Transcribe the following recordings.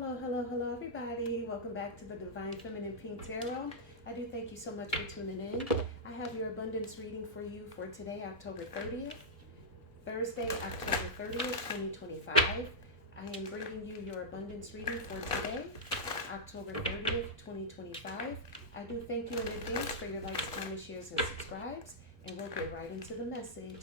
Hello, hello, hello, everybody. Welcome back to the Divine Feminine Pink Tarot. I do thank you so much for tuning in. I have your abundance reading for you for today, October 30th, Thursday, October 30th, 2025. I am bringing you your abundance reading for today, October 30th, 2025. I do thank you in advance for your likes, comments, shares, and subscribes, and we'll get right into the message.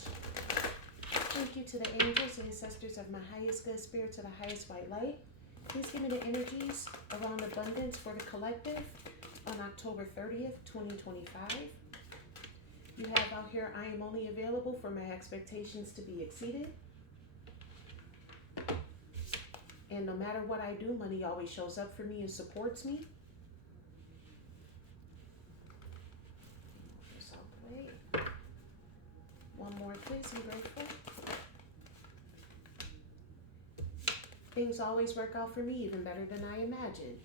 Thank you to the angels and ancestors of my highest good spirit, to the highest white light. Please give me the energies around abundance for the collective on October 30th, 2025. You have out here, I am only available for my expectations to be exceeded. And no matter what I do, money always shows up for me and supports me. This out the way. One more, please. I'm grateful. Things always work out for me even better than I imagined.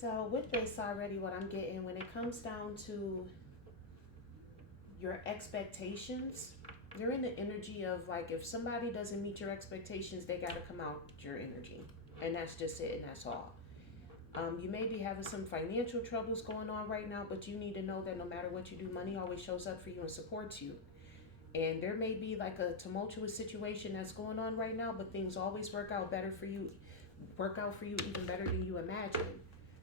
So with this already, what I'm getting, when it comes down to your expectations, you're in the energy of like, if somebody doesn't meet your expectations, they got to come out your energy. And that's just it, and that's all. You may be having some financial troubles going on right now, but you need to know that no matter what you do, money always shows up for you and supports you. And there may be like a tumultuous situation that's going on right now, but things always work out for you even better than you imagine.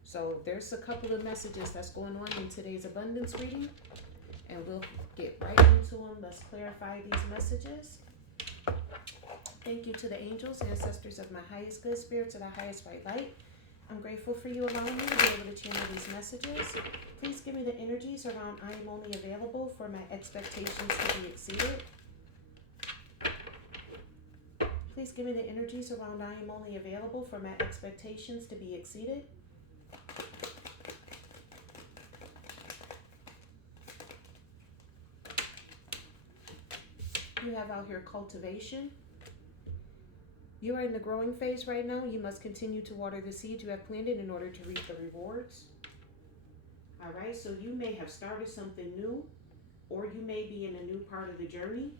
So there's a couple of messages that's going on in today's abundance reading, and we'll get right into them. Let's clarify these messages. Thank you to the angels, ancestors of my highest good spirit, to the highest white light. I'm grateful for you allowing me to be able to channel these messages. Please give me the energies around I am only available for my expectations to be exceeded. Please give me the energies around I am only available for my expectations to be exceeded. You have out here cultivation. You are in the growing phase right now. You must continue to water the seeds you have planted in order to reap the rewards. All right, so you may have started something new, or you may be in a new part of the journey.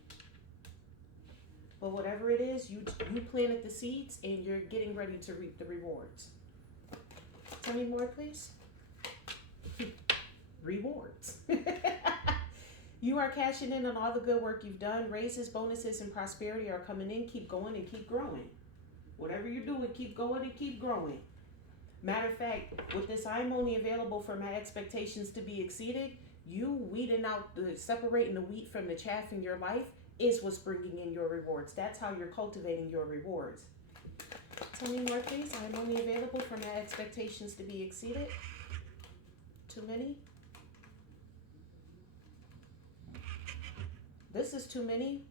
But whatever it is, you planted the seeds and you're getting ready to reap the rewards. Tell me more, please. Rewards. You are cashing in on all the good work you've done. Raises, bonuses, and prosperity are coming in. Keep going and keep growing. Whatever you're doing, keep going and keep growing. Matter of fact, with this I'm only available for my expectations to be exceeded, you weeding out, separating the wheat from the chaff in your life is what's bringing in your rewards. That's how you're cultivating your rewards. Tell me more, please. I'm only available for my expectations to be exceeded. Too many? This is too many,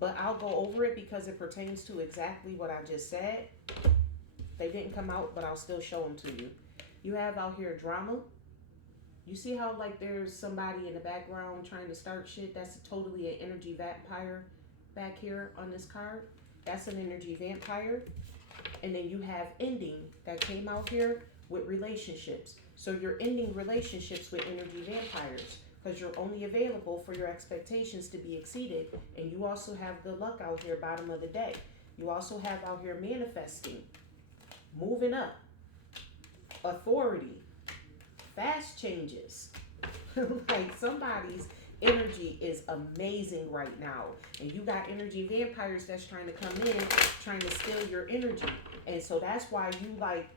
but I'll go over it because it pertains to exactly what I just said. They didn't come out, but I'll still show them to you. You have out here drama. You see how like there's somebody in the background trying to start shit? That's totally an energy vampire back here on this card. That's an energy vampire. And then you have ending that came out here with relationships. So you're ending relationships with energy vampires, because you're only available for your expectations to be exceeded. And you also have the luck out here, bottom of the day. You also have out here manifesting, moving up, authority, fast changes. Like somebody's energy is amazing right now. And you got energy vampires that's trying to come in, trying to steal your energy. And so that's why you like,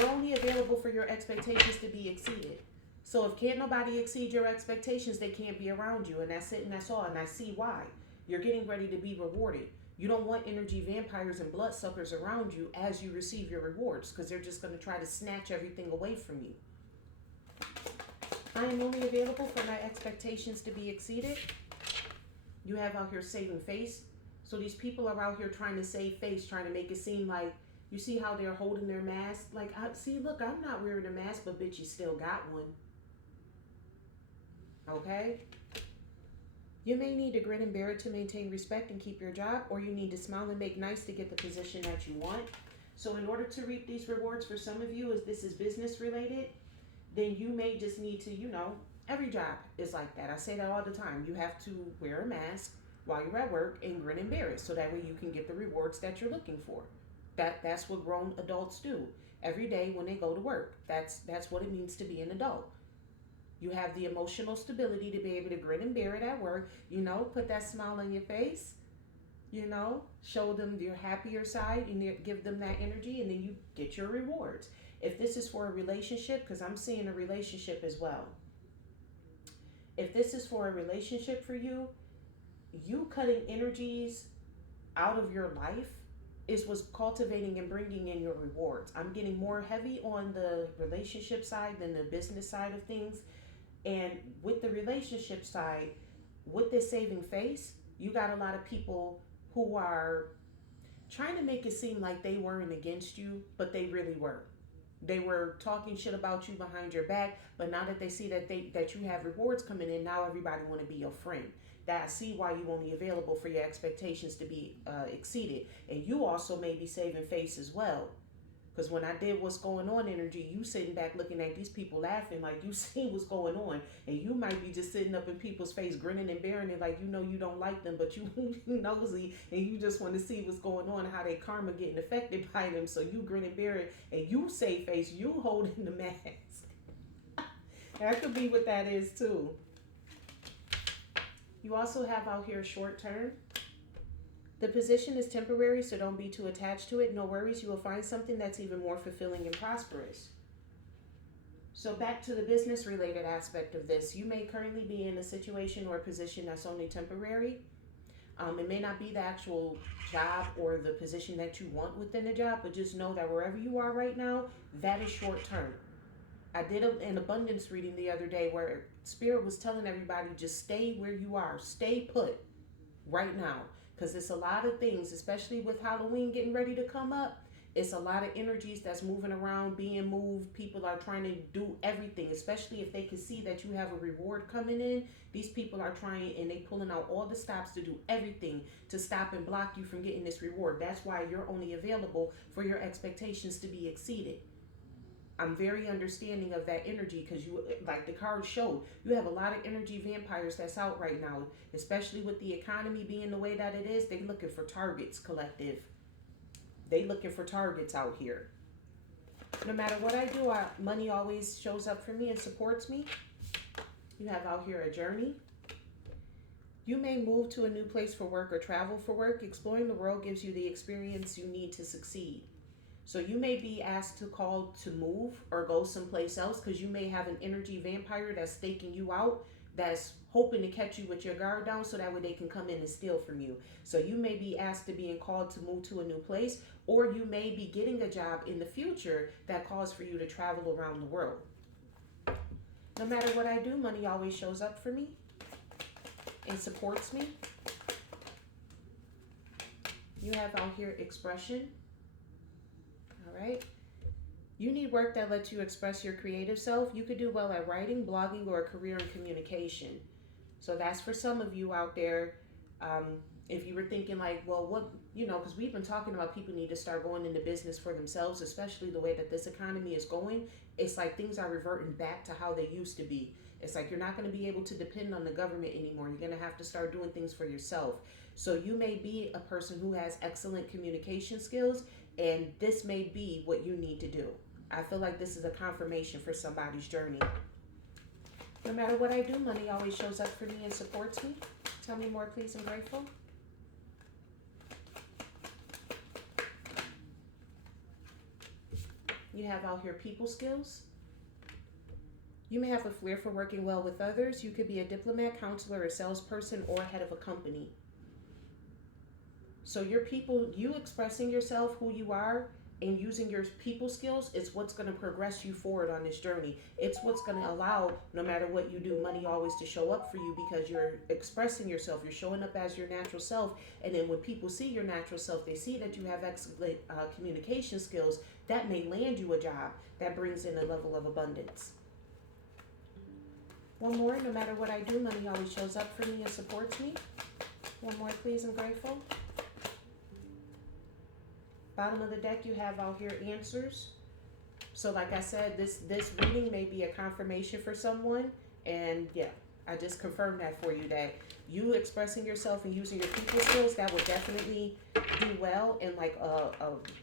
you're only available for your expectations to be exceeded. So if can't nobody exceed your expectations, they can't be around you. And that's it and that's all. And I see why. You're getting ready to be rewarded. You don't want energy vampires and bloodsuckers around you as you receive your rewards, because they're just going to try to snatch everything away from you. I am only available for my expectations to be exceeded. You have out here saving face. So these people are out here trying to save face, trying to make it seem like, you see how they're holding their mask? Like, see, look, I'm not wearing a mask, but bitch, you still got one. Okay? You may need to grin and bear it to maintain respect and keep your job, or you need to smile and make nice to get the position that you want. So in order to reap these rewards, for some of you, as this is business related, then you may just need to, every job is like that. I say that all the time. You have to wear a mask, while you're at work and grin and bear it, so that way you can get the rewards that you're looking for. That's what grown adults do every day when they go to work. That's what it means to be an adult. You have the emotional stability to be able to grin and bear it at work, put that smile on your face, show them your happier side and give them that energy, and then you get your rewards. If this is for a relationship, because I'm seeing a relationship as well. If this is for a relationship for you, you cutting energies out of your life is what's cultivating and bringing in your rewards. I'm getting more heavy on the relationship side than the business side of things. And with the relationship side, with this saving face, you got a lot of people who are trying to make it seem like they weren't against you, but they really were. They were talking shit about you behind your back, but now that they see that you have rewards coming in, now everybody want to be your friend. That I see why you only available for your expectations to be exceeded. And you also may be saving face as well. Because when I did what's going on energy, you sitting back looking at these people laughing like you see what's going on. And you might be just sitting up in people's face grinning and bearing it like you don't like them, but you nosy and you just want to see what's going on, how their karma getting affected by them. So you grin and bear it and you save face, you holding the mask. That could be what that is too. You also have out here short term. The position is temporary, so don't be too attached to it. No worries, you will find something that's even more fulfilling and prosperous. So back to the business related aspect of this. You may currently be in a situation or a position that's only temporary. It may not be the actual job or the position that you want within the job, but just know that wherever you are right now, that is short term. I did an abundance reading the other day where Spirit was telling everybody just stay where you are. Stay put right now. Because it's a lot of things, especially with Halloween getting ready to come up. It's a lot of energies that's moving around, being moved. People are trying to do everything, especially if they can see that you have a reward coming in. These people are trying and they pulling out all the stops to do everything to stop and block you from getting this reward. That's why you're only available for your expectations to be exceeded. I'm very understanding of that energy because you, like the card showed, you have a lot of energy vampires that's out right now, especially with the economy being the way that it is. They looking for targets, collective. They looking for targets out here. No matter what I do, money always shows up for me and supports me. You have out here a journey. You may move to a new place for work or travel for work. Exploring the world gives you the experience you need to succeed. So you may be asked to call to move or go someplace else because you may have an energy vampire that's staking you out, that's hoping to catch you with your guard down so that way they can come in and steal from you. So you may be asked to being called to move to a new place, or you may be getting a job in the future that calls for you to travel around the world. No matter what I do, money always shows up for me and supports me. You have out here expression. Right? You need work that lets you express your creative self. You could do well at writing, blogging, or a career in communication. So that's for some of you out there. If you were thinking like, well, what, because we've been talking about people need to start going into business for themselves, especially the way that this economy is going. It's like things are reverting back to how they used to be. It's like you're not going to be able to depend on the government anymore. You're going to have to start doing things for yourself. So you may be a person who has excellent communication skills, and this may be what you need to do. I feel like this is a confirmation for somebody's journey. No matter what I do, money always shows up for me and supports me. Tell me more, please. I'm grateful. You have out here people skills. You may have a flair for working well with others. You could be a diplomat, counselor, a salesperson, or head of a company. So your people, you expressing yourself, who you are, and using your people skills is what's going to progress you forward on this journey. It's what's going to allow, no matter what you do, money always to show up for you because you're expressing yourself. You're showing up as your natural self. And then when people see your natural self, they see that you have excellent communication skills. That may land you a job that brings in a level of abundance. One more, no matter what I do, money always shows up for me and supports me. One more, please. I'm grateful. Bottom of the deck, you have out here answers. So like I said, this reading may be a confirmation for someone. And yeah, I just confirmed that for you, that You expressing yourself and using your people skills, that would definitely do well in like a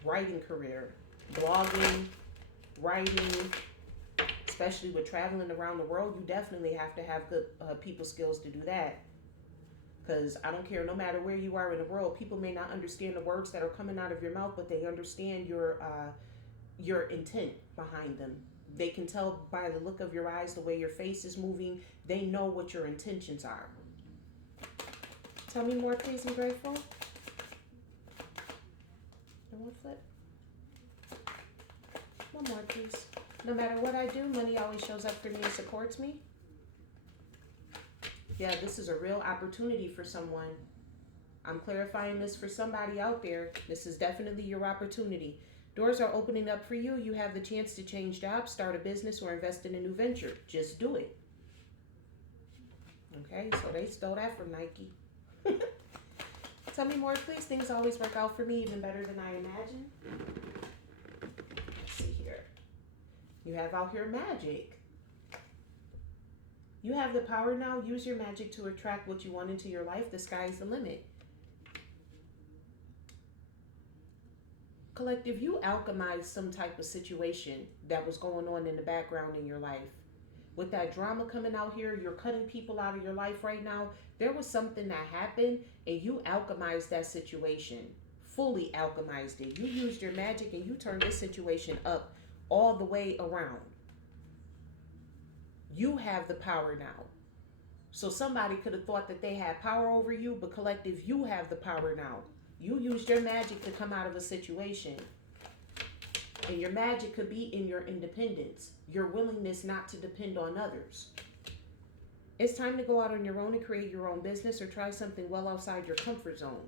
writing career, blogging, writing, especially with traveling around the world. You definitely have to have good people skills to do that. Because I don't care, no matter where you are in the world, people may not understand the words that are coming out of your mouth, but they understand your intent behind them. They can tell by the look of your eyes, the way your face is moving. They know what your intentions are. Tell me more, please. I'm grateful. And one flip. One more, please. No matter what I do, money always shows up for me and supports me. Yeah, this is a real opportunity for someone. I'm clarifying this for somebody out there. This is definitely your opportunity. Doors are opening up for you. You have the chance to change jobs, start a business, or invest in a new venture. Just do it. Okay, so they stole that from Nike. Tell me more, please. Things always work out for me even better than I imagined. Let's see here. You have out here magic. You have the power now. Use your magic to attract what you want into your life. The sky's the limit. Collective, you alchemized some type of situation that was going on in the background in your life. With that drama coming out here, you're cutting people out of your life right now. There was something that happened and you alchemized that situation. Fully alchemized it. You used your magic and you turned this situation up all the way around. You have the power now. So somebody could have thought that they had power over you, but collective, you have the power now. You used your magic to come out of a situation. And your magic could be in your independence, your willingness not to depend on others. It's time to go out on your own and create your own business or try something well outside your comfort zone.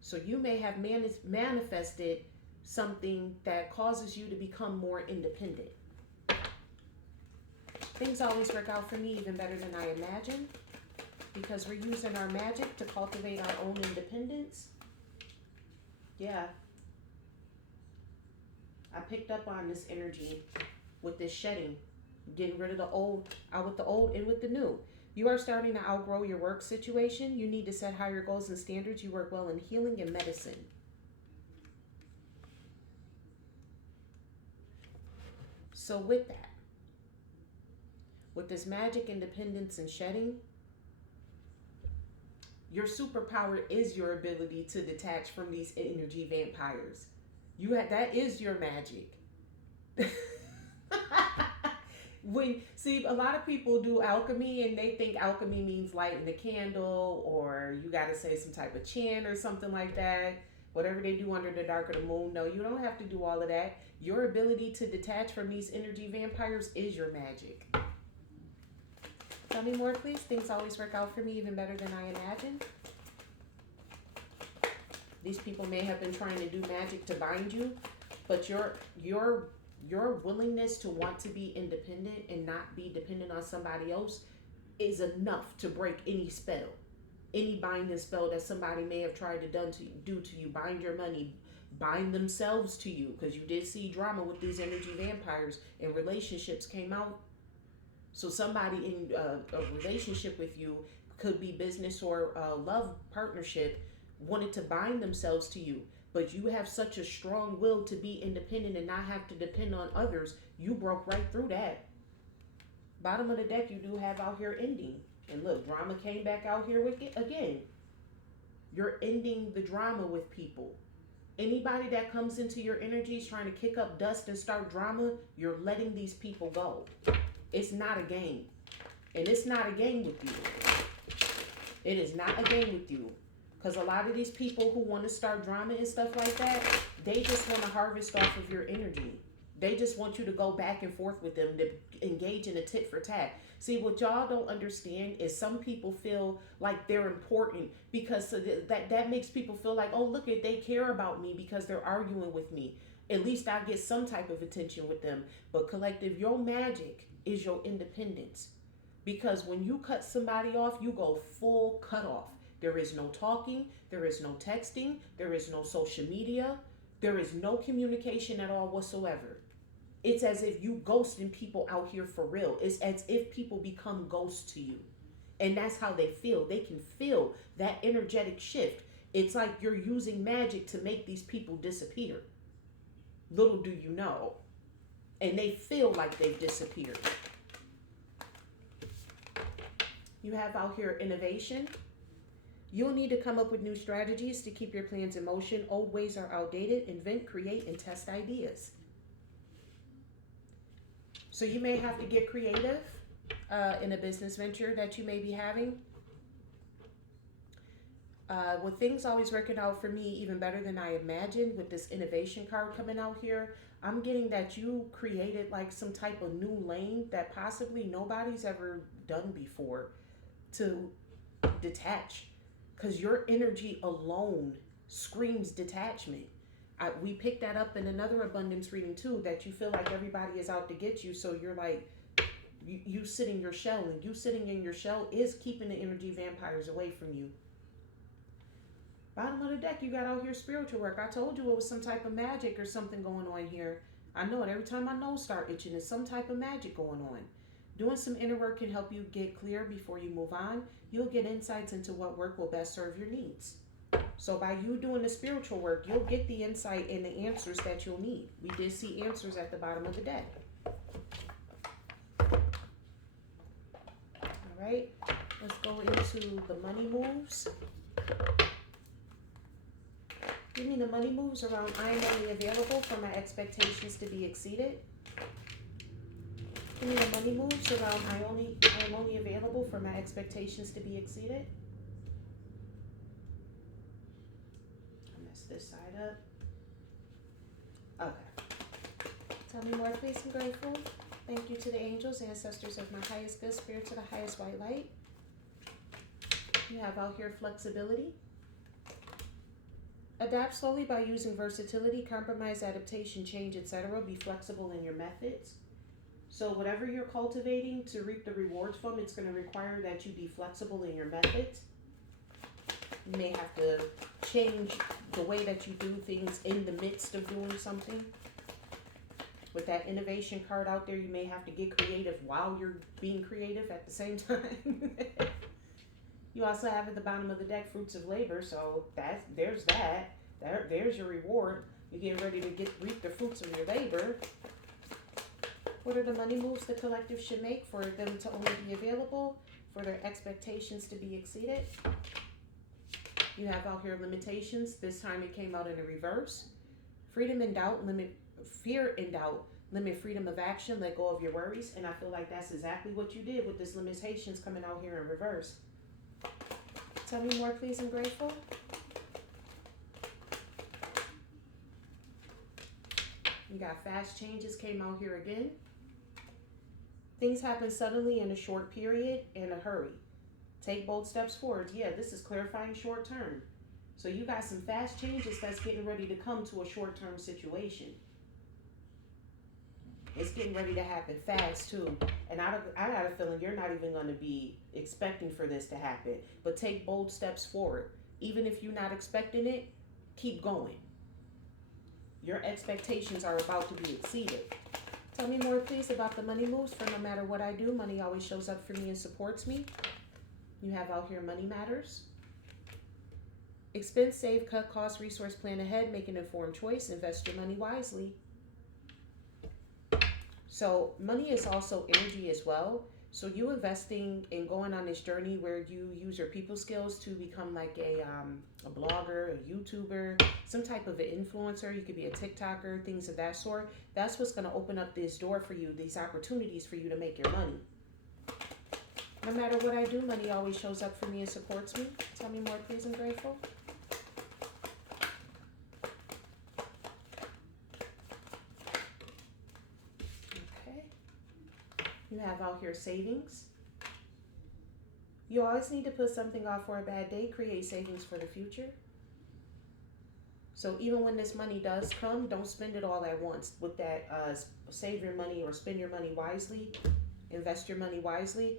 So you may have manifested something that causes you to become more independent. Things always work out for me even better than I imagined because we're using our magic to cultivate our own independence. Yeah. I picked up on this energy with this shedding, getting rid of the old, out with the old, in with the new. You are starting to outgrow your work situation. You need to set higher goals and standards. You work well in healing and medicine. So with that, with this magic, independence, and shedding, your superpower is your ability to detach from these energy vampires. That is your magic. See, a lot of people do alchemy and they think alchemy means lighting a candle or you got to say some type of chant or something like that. Whatever they do under the dark of the moon. No, you don't have to do all of that. Your ability to detach from these energy vampires is your magic. Tell me more, please. Things always work out for me even better than I imagined. These people may have been trying to do magic to bind you, but your willingness to want to be independent and not be dependent on somebody else is enough to break any spell, any binding spell that somebody may have tried to do to you. Bind your money, bind themselves to you, because you did see drama with these energy vampires and relationships came out. So somebody in a relationship with you, could be business or love partnership, wanted to bind themselves to you, but you have such a strong will to be independent and not have to depend on others. You broke right through that. Bottom of the deck, you do have out here ending. And look, drama came back out here with it again. You're ending the drama with people. Anybody that comes into your energies trying to kick up dust and start drama, you're letting these people go. It's not a game. And it's not a game with you. It is not a game with you. Because a lot of these people who want to start drama and stuff like that, they just want to harvest off of your energy. They just want you to go back and forth with them, to engage in a tit for tat. See, what y'all don't understand is some people feel like they're important because that makes people feel like, oh, look, they care about me because they're arguing with me. At least I get some type of attention with them. But collective, your magic is your independence. Because when you cut somebody off, you go full cut off. There is no talking, there is no texting, there is no social media, there is no communication at all whatsoever. It's as if you ghosting people out here for real. It's as if people become ghosts to you. And that's how they feel. They can feel that energetic shift. It's like you're using magic to make these people disappear. Little do you know. And they feel like they've disappeared. You have out here innovation. You'll need to come up with new strategies to keep your plans in motion. Old ways are outdated. Invent, create, and test ideas. So you may have to get creative in a business venture that you may be having. With things always working out for me even better than I imagined, with this innovation card coming out here, I'm getting that you created like some type of new lane that possibly nobody's ever done before to detach, because your energy alone screams detachment. We picked that up in another abundance reading too, that you feel like everybody is out to get you. So you're like, you sit in your shell, and you sitting in your shell is keeping the energy vampires away from you. Bottom of the deck, you got out here spiritual work. I told you it was some type of magic or something going on here. I know it. Every time my nose start itching, there's some type of magic going on. Doing some inner work can help you get clear before you move on. You'll get insights into what work will best serve your needs. So by you doing the spiritual work, you'll get the insight and the answers that you'll need. We did see answers at the bottom of the deck. All right, let's go into the money moves. Give me the money moves around I am only available for my expectations to be exceeded. Give me the money moves around I am only available for my expectations to be exceeded. I messed this side up. Okay. Tell me more, please. I'm grateful. Thank you to the angels, ancestors of my highest good, spirit to the highest white light. You have out here flexibility. Adapt slowly by using versatility, compromise, adaptation, change, etc. Be flexible in your methods. So whatever you're cultivating to reap the rewards from, it's going to require that you be flexible in your methods. You may have to change the way that you do things in the midst of doing something. With that innovation card out there, you may have to get creative while you're being creative at the same time. You also have at the bottom of the deck fruits of labor, so there's that. There's your reward. You're getting ready to reap the fruits of your labor. What are the money moves the collective should make for them to only be available, for their expectations to be exceeded? You have out here limitations. This time it came out in a reverse. Freedom in doubt, limit fear in doubt, limit freedom of action, let go of your worries. And I feel like that's exactly what you did with this limitations coming out here in reverse. Tell me more, please. I'm grateful. You got fast changes came out here again. Things happen suddenly in a short period, in a hurry. Take bold steps forward. Yeah, this is clarifying short term. So you got some fast changes that's getting ready to come to a short term situation. It's getting ready to happen fast too. And I got a feeling you're not even going to be expecting for this to happen. But take bold steps forward. Even if you're not expecting it, keep going. Your expectations are about to be exceeded. Tell me more, please, about the money moves. For no matter what I do, money always shows up for me and supports me. You have out here money matters. Expense, save, cut costs, resource plan ahead, make an informed choice, invest your money wisely. So money is also energy as well. So you investing and going on this journey where you use your people skills to become like a blogger, a YouTuber, some type of an influencer. You could be a TikToker, things of that sort. That's what's going to open up this door for you, these opportunities for you to make your money. No matter what I do, money always shows up for me and supports me. Tell me more, please. I'm grateful. You have out here savings. You always need to put something off for a bad day, create savings for the future. So even when this money does come, don't spend it all at once. With that, save your money or spend your money wisely, invest your money wisely.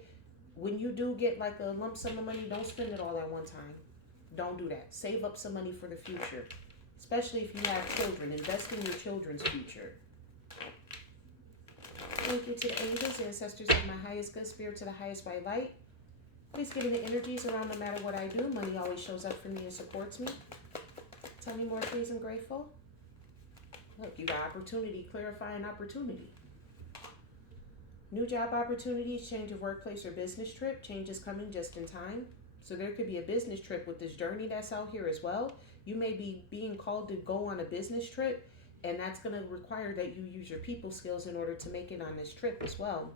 When you do get like a lump sum of money, don't spend it all at one time. Don't do that. Save up some money for the future, especially if you have children. Invest in your children's future. Thank you to the angels, ancestors of my highest good, spirit to the highest white light. Please give me the energies around no matter what I do. Money always shows up for me and supports me. Tell me more, please. I'm grateful. Look, you got opportunity, clarifying opportunity. New job opportunities, change of workplace or business trip. Change is coming just in time. So there could be a business trip with this journey that's out here as well. You may be being called to go on a business trip, and that's going to require that you use your people skills in order to make it on this trip as well.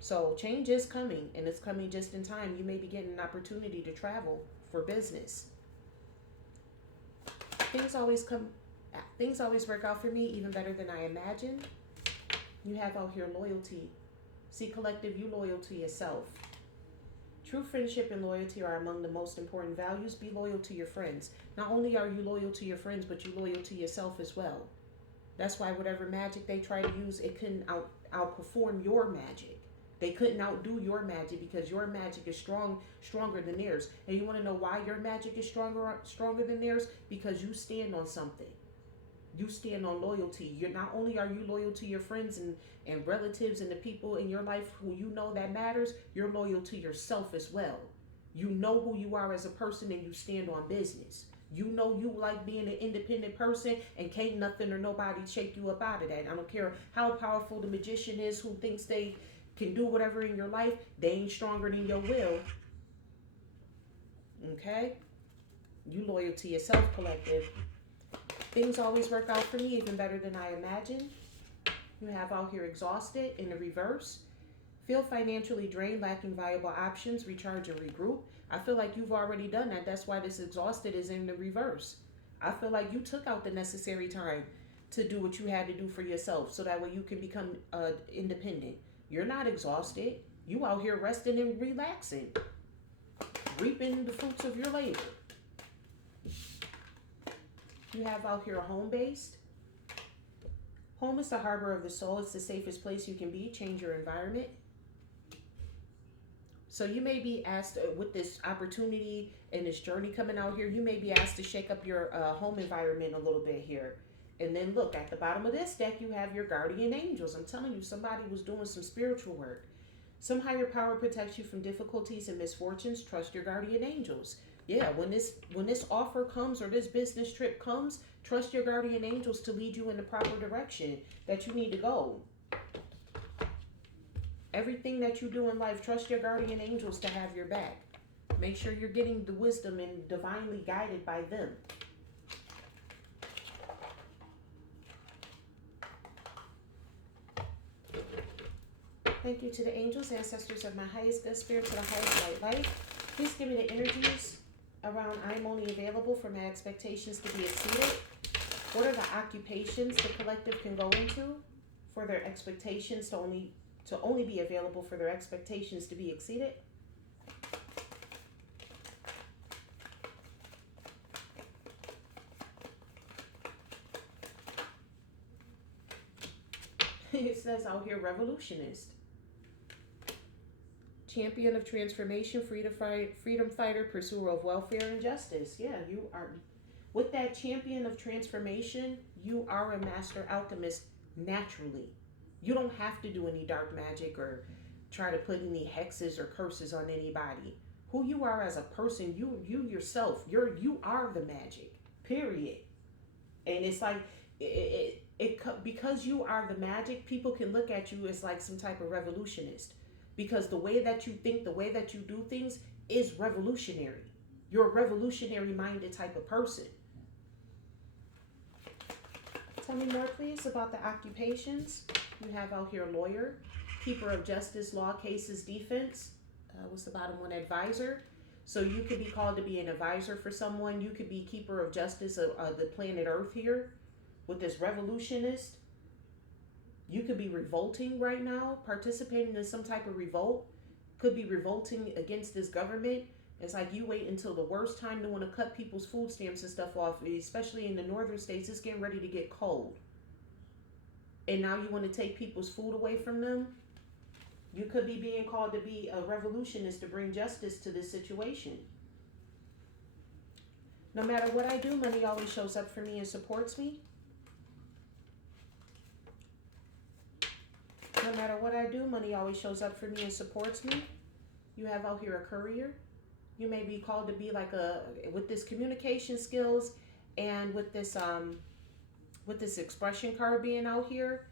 So change is coming, and it's coming just in time. You may be getting an opportunity to travel for business. Things always work out for me even better than I imagined. You have out here loyalty. See, collective, you loyal to yourself. True friendship and loyalty are among the most important values. Be loyal to your friends. Not only are you loyal to your friends, but you're loyal to yourself as well. That's why whatever magic they try to use, it couldn't outperform your magic. They couldn't outdo your magic because your magic is stronger than theirs. And you want to know why your magic is stronger than theirs? Because you stand on something. You stand on loyalty. You're not only are you loyal to your friends and relatives and the people in your life who you know that matters, you're loyal to yourself as well. You know who you are as a person and you stand on business. You know you like being an independent person and can't nothing or nobody shake you up out of that. I don't care how powerful the magician is who thinks they can do whatever in your life, they ain't stronger than your will. Okay? You loyal to yourself, collective. Things always work out for me even better than I imagined. You have out here exhausted in the reverse. Feel financially drained, lacking viable options, recharge and regroup. I feel like you've already done that. That's why this exhausted is in the reverse. I feel like you took out the necessary time to do what you had to do for yourself so that way you can become independent. You're not exhausted. You out here resting and relaxing, reaping the fruits of your labor. You have out here home-based. Home is the harbor of the soul. It's the safest place you can be. Change your environment. So you may be asked with this opportunity and this journey coming out here, you may be asked to shake up your home environment a little bit here. And then look, at the bottom of this deck, you have your guardian angels. I'm telling you, somebody was doing some spiritual work. Some higher power protects you from difficulties and misfortunes. Trust your guardian angels. Yeah, when this offer comes or this business trip comes, trust your guardian angels to lead you in the proper direction that you need to go. Everything that you do in life, trust your guardian angels to have your back. Make sure you're getting the wisdom and divinely guided by them. Thank you to the angels, ancestors of my highest good spirit, to the highest light. Please give me the energies around I'm only available for my expectations to be exceeded. What are the occupations the collective can go into for their expectations to only be available for their expectations to be exceeded? It says out here revolutionist. Champion of transformation, freedom fighter, pursuer of welfare and justice. Yeah, you are. With that champion of transformation, you are a master alchemist naturally. You don't have to do any dark magic or try to put any hexes or curses on anybody. Who you are as a person, you yourself, you are the magic. Period. And it's like because you are the magic, people can look at you as like some type of revolutionist. Because the way that you think, the way that you do things is revolutionary. You're a revolutionary-minded type of person. Tell me more, please, about the occupations. You have out here lawyer, keeper of justice, law, cases, defense. What's the bottom one? Advisor. So you could be called to be an advisor for someone. You could be keeper of justice of the planet Earth here with this revolutionist. You could be revolting right now, participating in some type of revolt. Could be revolting against this government. It's like you wait until the worst time to want to cut people's food stamps and stuff off, especially in the northern states. It's getting ready to get cold. And now you want to take people's food away from them? You could be being called to be a revolutionist to bring justice to this situation. No matter what I do, money always shows up for me and supports me. No matter what I do, money always shows up for me and supports me. You have out here a courier. You may be called to be like with this communication skills and with this expression card being out here,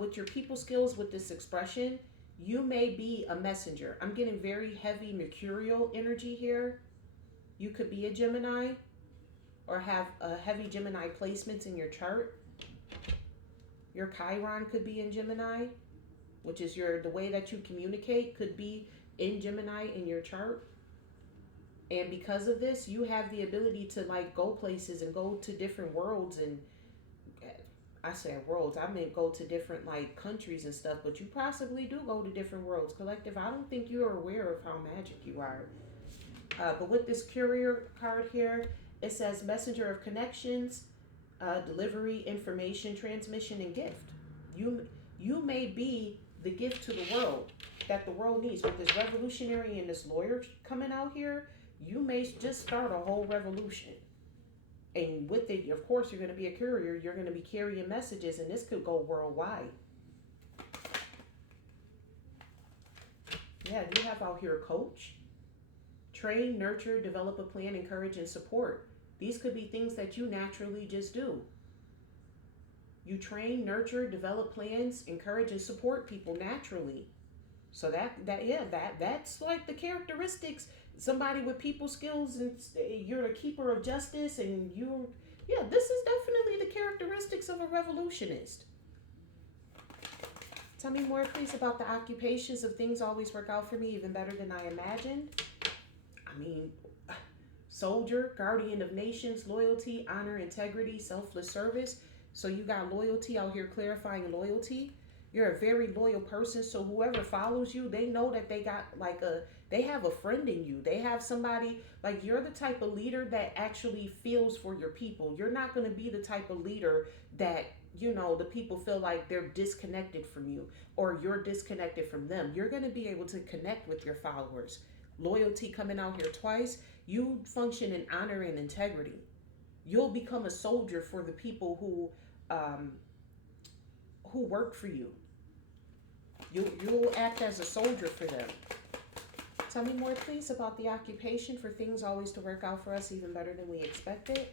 with your people skills, with this expression, you may be a messenger. I'm getting very heavy mercurial energy here. You could be a Gemini or have a heavy Gemini placements in your chart. Your Chiron could be in Gemini, which is the way that you communicate could be in Gemini in your chart. And because of this, you have the ability to like go places and go to different worlds. And I say worlds, I meant go to different like countries and stuff, but you possibly do go to different worlds. Collective, I don't think you're aware of how magic you are. But with this courier card here, it says messenger of connections, delivery, information, transmission, and gift. You may be the gift to the world that the world needs. With this revolutionary and this lawyer coming out here, you may just start a whole revolution. And with it, of course, you're going to be a courier. You're going to be carrying messages, and this could go worldwide. Yeah, you have out here a coach. Train, nurture, develop a plan, encourage, and support. These could be things that you naturally just do. You train, nurture, develop plans, encourage, and support people naturally. So that's like the characteristics. Somebody with people skills, and you're a keeper of justice, and this is definitely the characteristics of a revolutionist. Tell me more, please, about the occupations of things always work out for me even better than I imagined. I mean, soldier, guardian of nations, loyalty, honor, integrity, selfless service. So you got loyalty out here, clarifying loyalty. You're a very loyal person. So whoever follows you, they know that they got they have a friend in you. They have somebody, like you're the type of leader that actually feels for your people. You're not going to be the type of leader that, the people feel like they're disconnected from you or you're disconnected from them. You're going to be able to connect with your followers. Loyalty coming out here twice. You function in honor and integrity. You'll become a soldier for the people who work for you. You'll act as a soldier for them. Tell me more, please, about the occupation for things always to work out for us even better than we expected.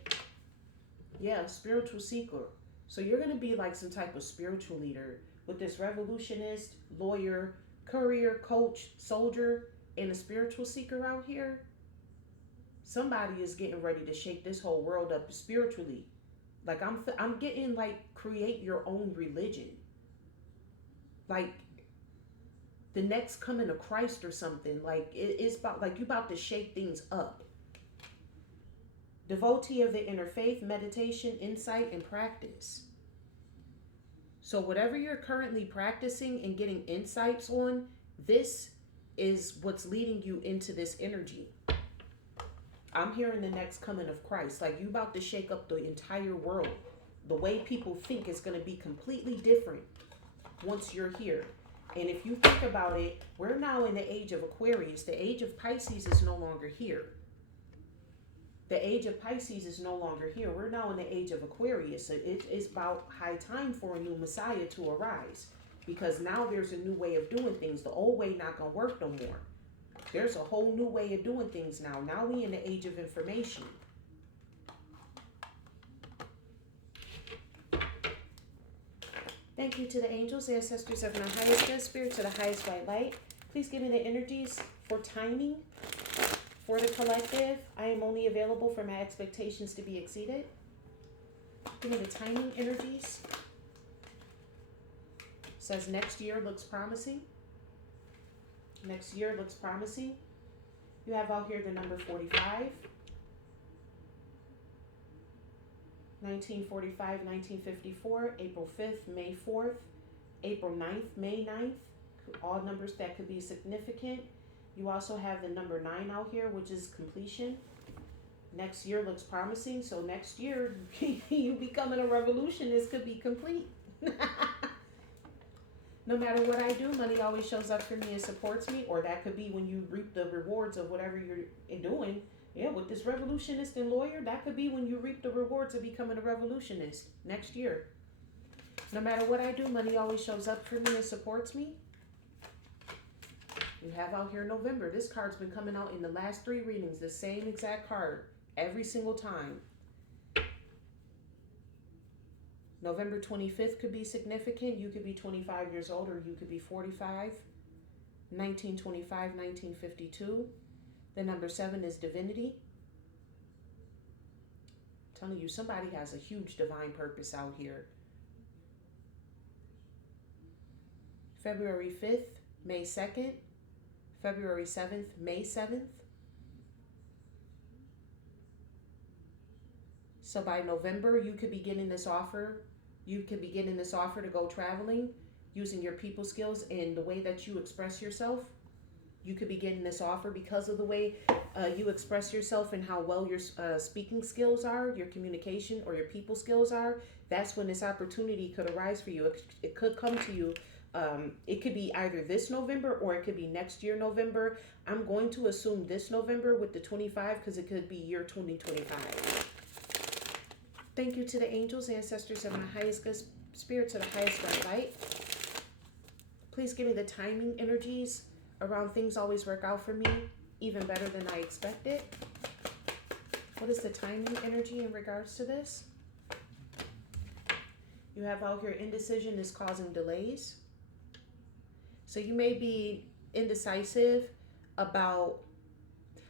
Yeah, spiritual seeker. So you're going to be like some type of spiritual leader with this revolutionist, lawyer, courier, coach, soldier, and a spiritual seeker out here. Somebody is getting ready to shake this whole world up spiritually. Like I'm getting like create your own religion. Like the next coming of Christ or something. Like it's about like you about to shake things up. Devotee of the inner faith, meditation, insight, and practice. So whatever you're currently practicing and getting insights on, this is what's leading you into this energy. I'm hearing the next coming of Christ. Like you about to shake up the entire world. The way people think is going to be completely different once you're here. And if you think about it, we're now in the age of Aquarius. The age of Pisces is no longer here. The age of Pisces is no longer here. We're now in the age of Aquarius. So it is about high time for a new Messiah to arise. Because now there's a new way of doing things. The old way not going to work no more. There's a whole new way of doing things now. Now we in the age of information. Thank you to the angels, the ancestors of my highest good, spirits of the highest white light. Please give me the energies for timing for the collective. I am only available for my expectations to be exceeded. Give me the timing energies. Says next year looks promising. Next year looks promising. You have out here the number 45. 1945, 1954, April 5th, May 4th, April 9th, May 9th. All numbers that could be significant. You also have the number 9 out here, which is completion. Next year looks promising. So next year, you becoming a revolutionist could be complete. No matter what I do, money always shows up for me and supports me. Or that could be when you reap the rewards of whatever you're doing. Yeah, with this revolutionist and lawyer, that could be when you reap the rewards of becoming a revolutionist next year. No matter what I do, money always shows up for me and supports me. You have out here November. This card's been coming out in the last 3 readings, the same exact card every single time. November 25th could be significant. You could be 25 years old or you could be 45. 1925, 1952. The number 7 is divinity. I'm telling you, somebody has a huge divine purpose out here. February 5th, May 2nd. February 7th, May 7th. So by November, you could be getting this offer. You could be getting this offer to go traveling using your people skills and the way that you express yourself. You could be getting this offer because of the way you express yourself and how well your speaking skills are, your communication or your people skills are. That's when this opportunity could arise for you. It could come to you. It could be either this November or it could be next year November. I'm going to assume this November with the 25 because it could be year 2025. Thank you to the angels, ancestors, and my highest good spirits of the highest right light. Please give me the timing energies around things always work out for me even better than I expected. What is the timing energy in regards to this? You have out here indecision is causing delays. So you may be indecisive about,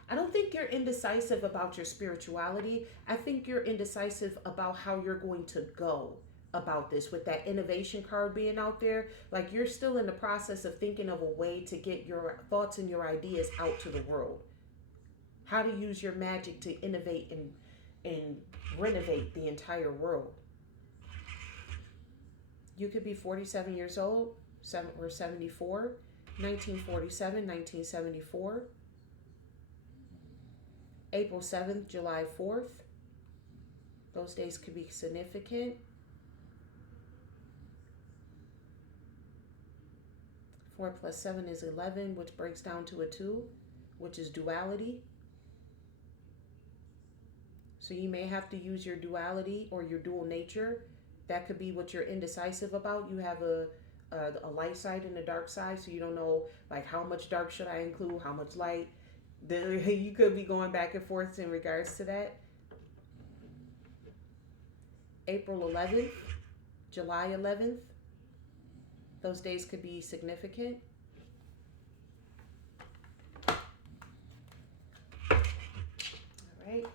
I don't think you're indecisive about your spirituality. I think you're indecisive about how you're going to go about this with that innovation card being out there. Like you're still in the process of thinking of a way to get your thoughts and your ideas out to the world. How to use your magic to innovate and renovate the entire world. You could be 47 years old, or 74, 1947, 1974. April 7th, July 4th. Those days could be significant. 4 plus 7 is 11, which breaks down to a 2, which is duality. So you may have to use your duality or your dual nature. That could be what you're indecisive about. You have a light side and a dark side, so you don't know like how much dark should I include, how much light. You could be going back and forth in regards to that. April 11th, July 11th. Those days could be significant. All right.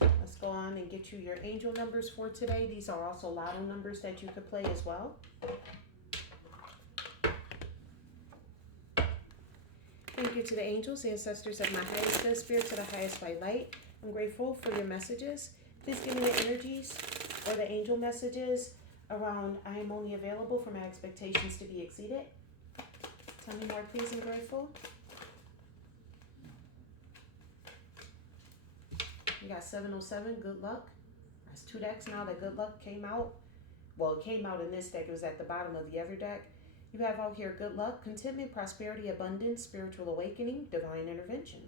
Let's go on and get you your angel numbers for today. These are also lotto numbers that you could play as well. Thank you to the angels, ancestors of my highest good spirits of the highest white light. I'm grateful for your messages. Please give me the energies or the angel messages around I am only available for my expectations to be exceeded. Tell me more, please, and grateful. You got 707, good luck. That's 2 decks now that good luck came out. Well, it came out in this deck. It was at the bottom of the other deck. You have out here good luck, contentment, prosperity, abundance, spiritual awakening, divine intervention.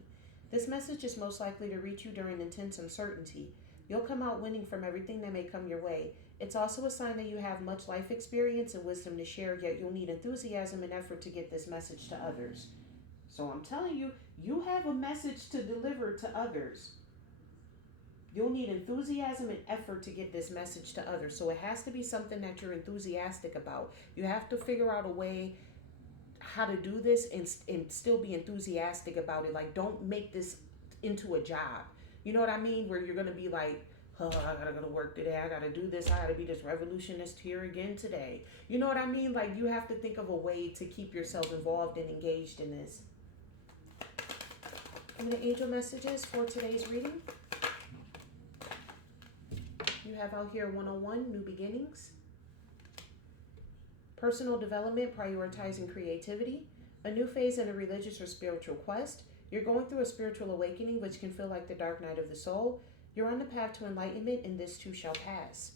This message is most likely to reach you during intense uncertainty. You'll come out winning from everything that may come your way. It's also a sign that you have much life experience and wisdom to share, yet you'll need enthusiasm and effort to get this message to others. So I'm telling you, you have a message to deliver to others. You'll need enthusiasm and effort to get this message to others. So it has to be something that you're enthusiastic about. You have to figure out a way how to do this and still be enthusiastic about it. Like, don't make this into a job. You know what I mean? Where you're going to be like, oh, I got to go to work today. I got to do this. I got to be this revolutionist here again today. You know what I mean? Like, you have to think of a way to keep yourself involved and engaged in this. And the angel messages for today's reading. You have out here 101, new beginnings. Personal development, prioritizing creativity. A new phase in a religious or spiritual quest. You're going through a spiritual awakening, which can feel like the dark night of the soul. You're on the path to enlightenment, and this too shall pass.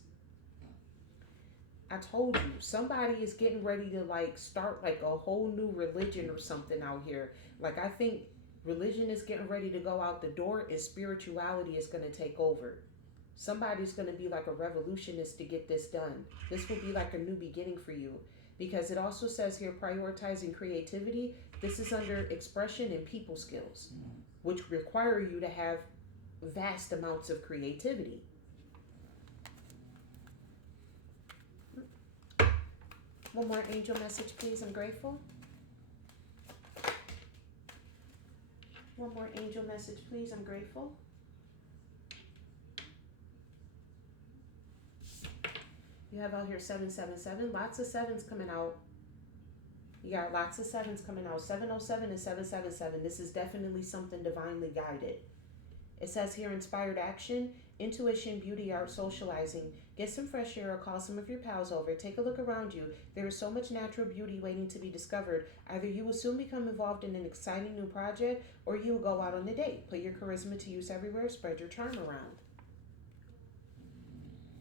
I told you, somebody is getting ready to like start like a whole new religion or something out here. Like, I think religion is getting ready to go out the door and spirituality is going to take over. Somebody's going to be like a revolutionist to get this done. This will be like a new beginning for you, because it also says here prioritizing creativity. This is under expression and people skills, which require you to have vast amounts of creativity. One more angel message, please. I'm grateful. One more angel message, please. I'm grateful. You have out here 777. Lots of sevens coming out. You got lots of sevens coming out. 707 and 777. This is definitely something divinely guided. It says here inspired action, intuition, beauty, art, socializing. Get some fresh air or call some of your pals over. Take a look around you. There is so much natural beauty waiting to be discovered. Either you will soon become involved in an exciting new project, or you will go out on a date. Put your charisma to use everywhere. Spread your charm around.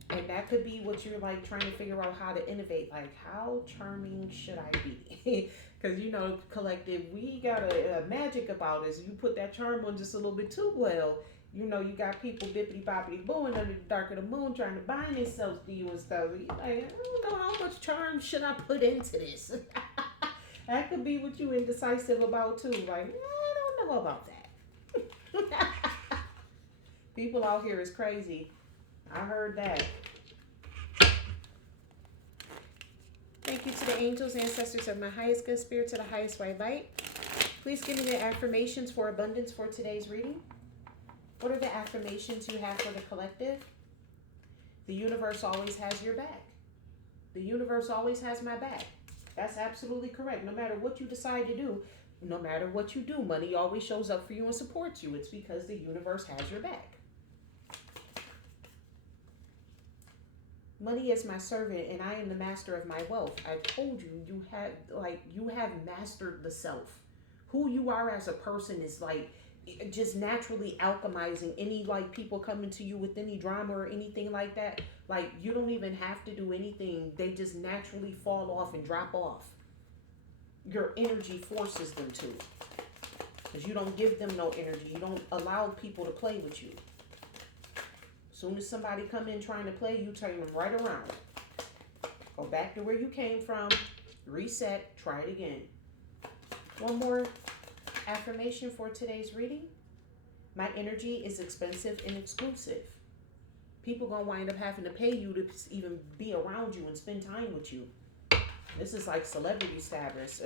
And that could be what you're like trying to figure out how to innovate. Like, how charming should I be? Because, you know, collective, we got a magic about us. You put that charm on just a little bit too well. You know, you got people bippity boppity booing under the dark of the moon trying to bind themselves to you and stuff. You're like, I don't know, how much charm should I put into this? That could be what you indecisive about too. Like, I don't know about that. People out here is crazy. I heard that. Thank you to the angels, ancestors of my highest good spirit, to the highest white light. Please give me the affirmations for abundance for today's reading. What are the affirmations you have for the collective? The universe always has your back. The universe always has my back. That's absolutely correct. No matter what you decide to do, no matter what you do, money always shows up for you and supports you. It's because the universe has your back. Money is my servant, and I am the master of my wealth. I told you, you have mastered the self. Who you are as a person is like just naturally alchemizing. Any like people coming to you with any drama or anything like that, like you don't even have to do anything. They just naturally fall off and drop off. Your energy forces them to, because you don't give them no energy. You don't allow people to play with you. Soon as somebody come in trying to play, you turn them right around. Go back to where you came from, reset, try it again. One more affirmation for today's reading. My energy is expensive and exclusive. People gonna wind up having to pay you to even be around you and spend time with you. This is like celebrity status.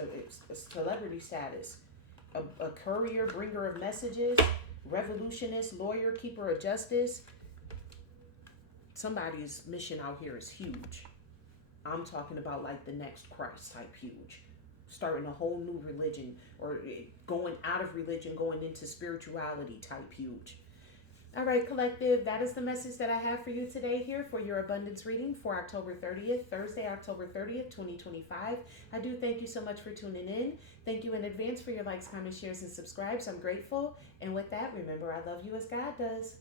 A courier, bringer of messages, revolutionist, lawyer, keeper of justice. Somebody's mission out here is huge. I'm talking about like the next Christ type huge. Starting a whole new religion, or going out of religion, going into spirituality type huge. All right, collective, that is the message that I have for you today here for your abundance reading for October 30th, Thursday, October 30th, 2025. I do thank you so much for tuning in. Thank you in advance for your likes, comments, shares, and subscribes. I'm grateful. And with that, remember, I love you as God does.